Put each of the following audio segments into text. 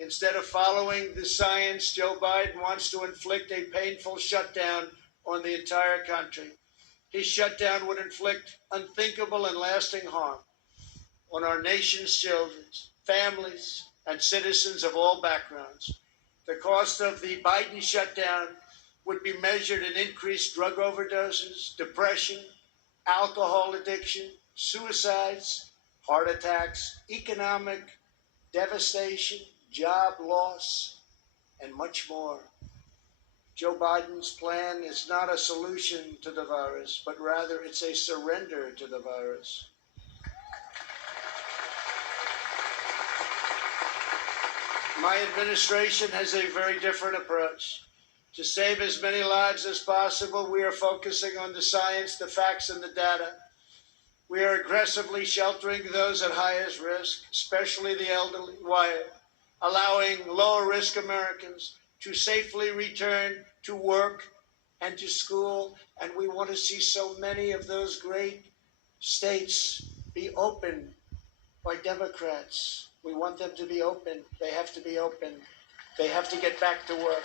Instead of following the science, Joe Biden wants to inflict a painful shutdown on the entire country. His shutdown would inflict unthinkable and lasting harm on our nation's children, families, and citizens of all backgrounds. The cost of the Biden shutdown would be measured in increased drug overdoses, depression, alcohol addiction, suicides, heart attacks, economic devastation, job loss, and much more. Joe Biden's plan is not a solution to the virus, but rather it's a surrender to the virus. My administration has a very different approach. To save as many lives as possible, we are focusing on the science, the facts, and the data. We are aggressively sheltering those at highest risk, especially the elderly, while allowing lower-risk Americans to safely return to work and to school. And we want to see so many of those great states be opened by Democrats. We want them to be open. They have to be open. They have to get back to work.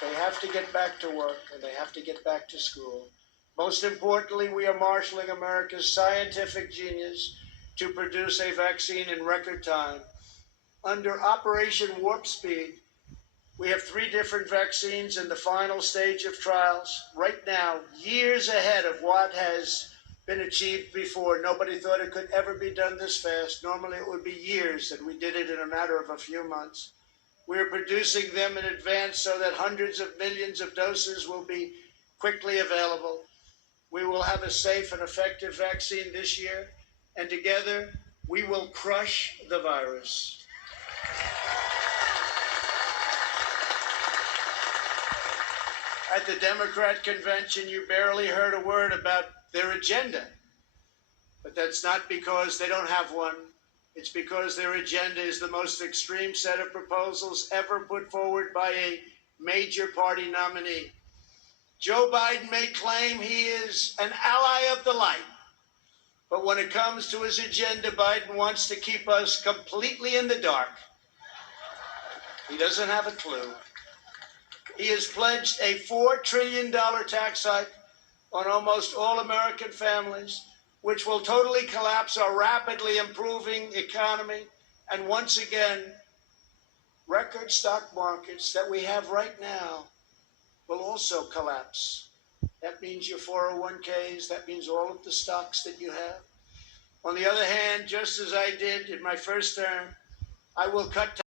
They have to get back to work, and they have to get back to school. Most importantly, we are marshaling America's scientific genius to produce a vaccine in record time. Under Operation Warp Speed, we have 3 different vaccines in the final stage of trials. Right now, years ahead of what has been achieved before. Nobody thought it could ever be done this fast. Normally, it would be years, and we did it in a matter of a few months. We are producing them in advance so that hundreds of millions of doses will be quickly available. We will have a safe and effective vaccine this year, and together we will crush the virus. At the Democrat convention, you barely heard a word about their agenda. But that's not because they don't have one. It's because their agenda is the most extreme set of proposals ever put forward by a major party nominee. Joe Biden may claim he is an ally of the light, but when it comes to his agenda, Biden wants to keep us completely in the dark. He doesn't have a clue. He has pledged a $4 trillion tax hike on almost all American families, which will totally collapse our rapidly improving economy. And once again, record stock markets that we have right now will also collapse. That means your 401ks, that means all of the stocks that you have. On the other hand, just as I did in my first term, I will cut